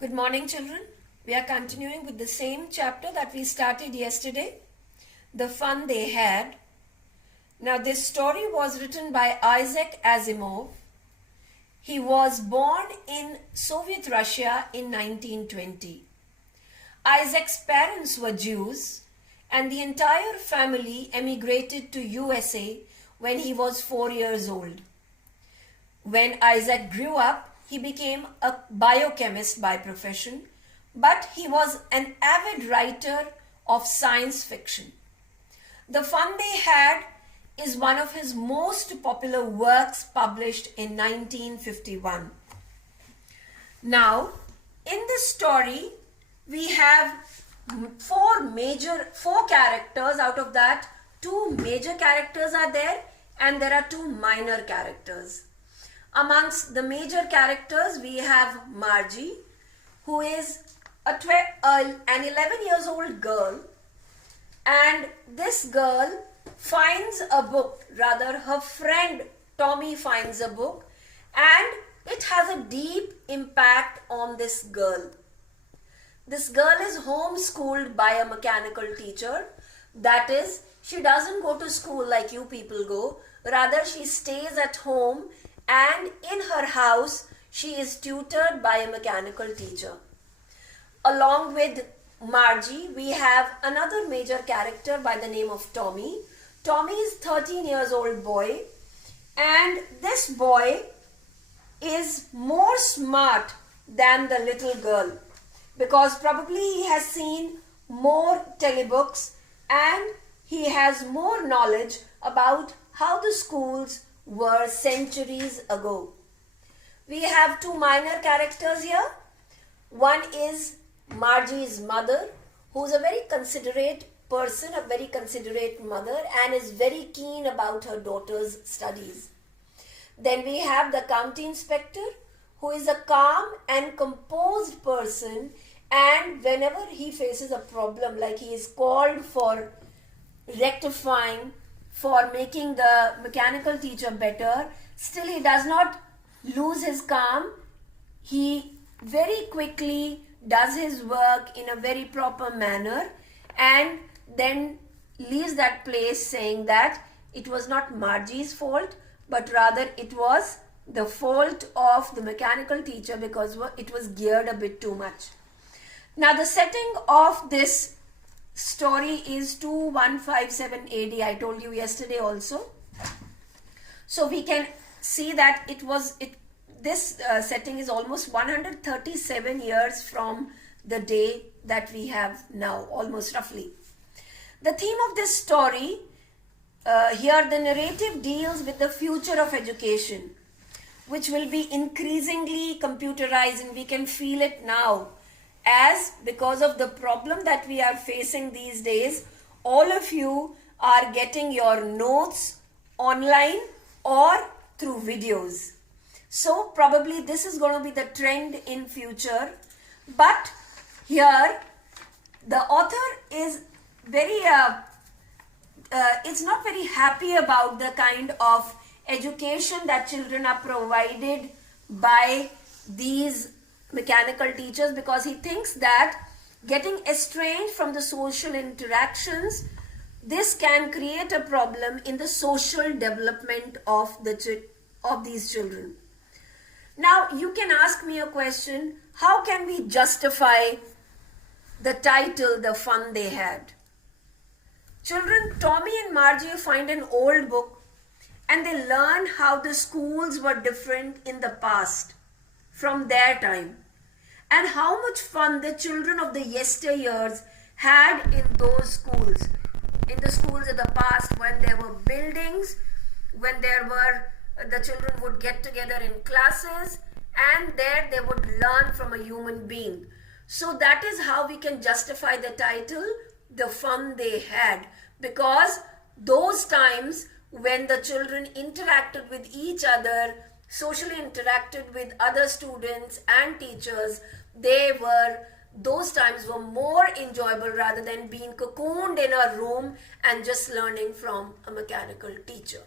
Good morning, children. We are continuing with the same chapter that we started yesterday, The Fun They Had. Now, this story was written by Isaac Asimov. He was born in Soviet Russia in 1920. Isaac's parents were Jews, and the entire family emigrated to USA when he was 4 years old. When Isaac grew up, he became a biochemist by profession, but he was an avid writer of science fiction. The Fun They Had is one of his most popular works published in 1951. Now, in this story, we have four characters. Out of that, two major characters are there and there are two minor characters. Amongst the major characters, we have Margie, who is an 11 years old girl, and this girl finds a book, rather her friend Tommy finds a book, and it has a deep impact on this girl. This girl is homeschooled by a mechanical teacher. That is, she doesn't go to school like you people go, rather she stays at home, and in her house she is tutored by a mechanical teacher. Along with Margie, we have another major character by the name of Tommy. Tommy is 13 years old boy, and this boy is more smart than the little girl because probably he has seen more telebooks and he has more knowledge about how the schools were centuries ago. We have two minor characters here. One is Margie's mother, who is a very considerate person, a very considerate mother, and is very keen about her daughter's studies. Then we have the county inspector, who is a calm and composed person, and whenever he faces a problem, like he is called for rectifying, for making the mechanical teacher better, still he does not lose his calm. He very quickly does his work in a very proper manner and then leaves that place saying that it was not Margie's fault, but rather it was the fault of the mechanical teacher because it was geared a bit too much. Now, the setting of this story is 2157 AD. I told you yesterday also. So we can see that this setting is almost 137 years from the day that we have now, almost roughly. The theme of this story, here the narrative deals with the future of education, which will be increasingly computerized, and we can feel it now. As because of the problem that we are facing these days, all of you are getting your notes online or through videos. So probably this is going to be the trend in future. But here the author is very, it's not very happy about the kind of education that children are provided by these mechanical teachers, because he thinks that getting estranged from the social interactions, this can create a problem in the social development of these children. Now you can ask me a question: how can we justify the title, The Fun They Had? Children, Tommy and Margie find an old book and they learn how the schools were different in the past from their time, and how much fun the children of the yesteryears had in those schools. In the schools of the past, when there were buildings, when the children would get together in classes, and there they would learn from a human being. So that is how we can justify the title, The Fun They Had, because those times when the children interacted with each other, socially interacted with other students and teachers, those times were more enjoyable rather than being cocooned in a room and just learning from a mechanical teacher.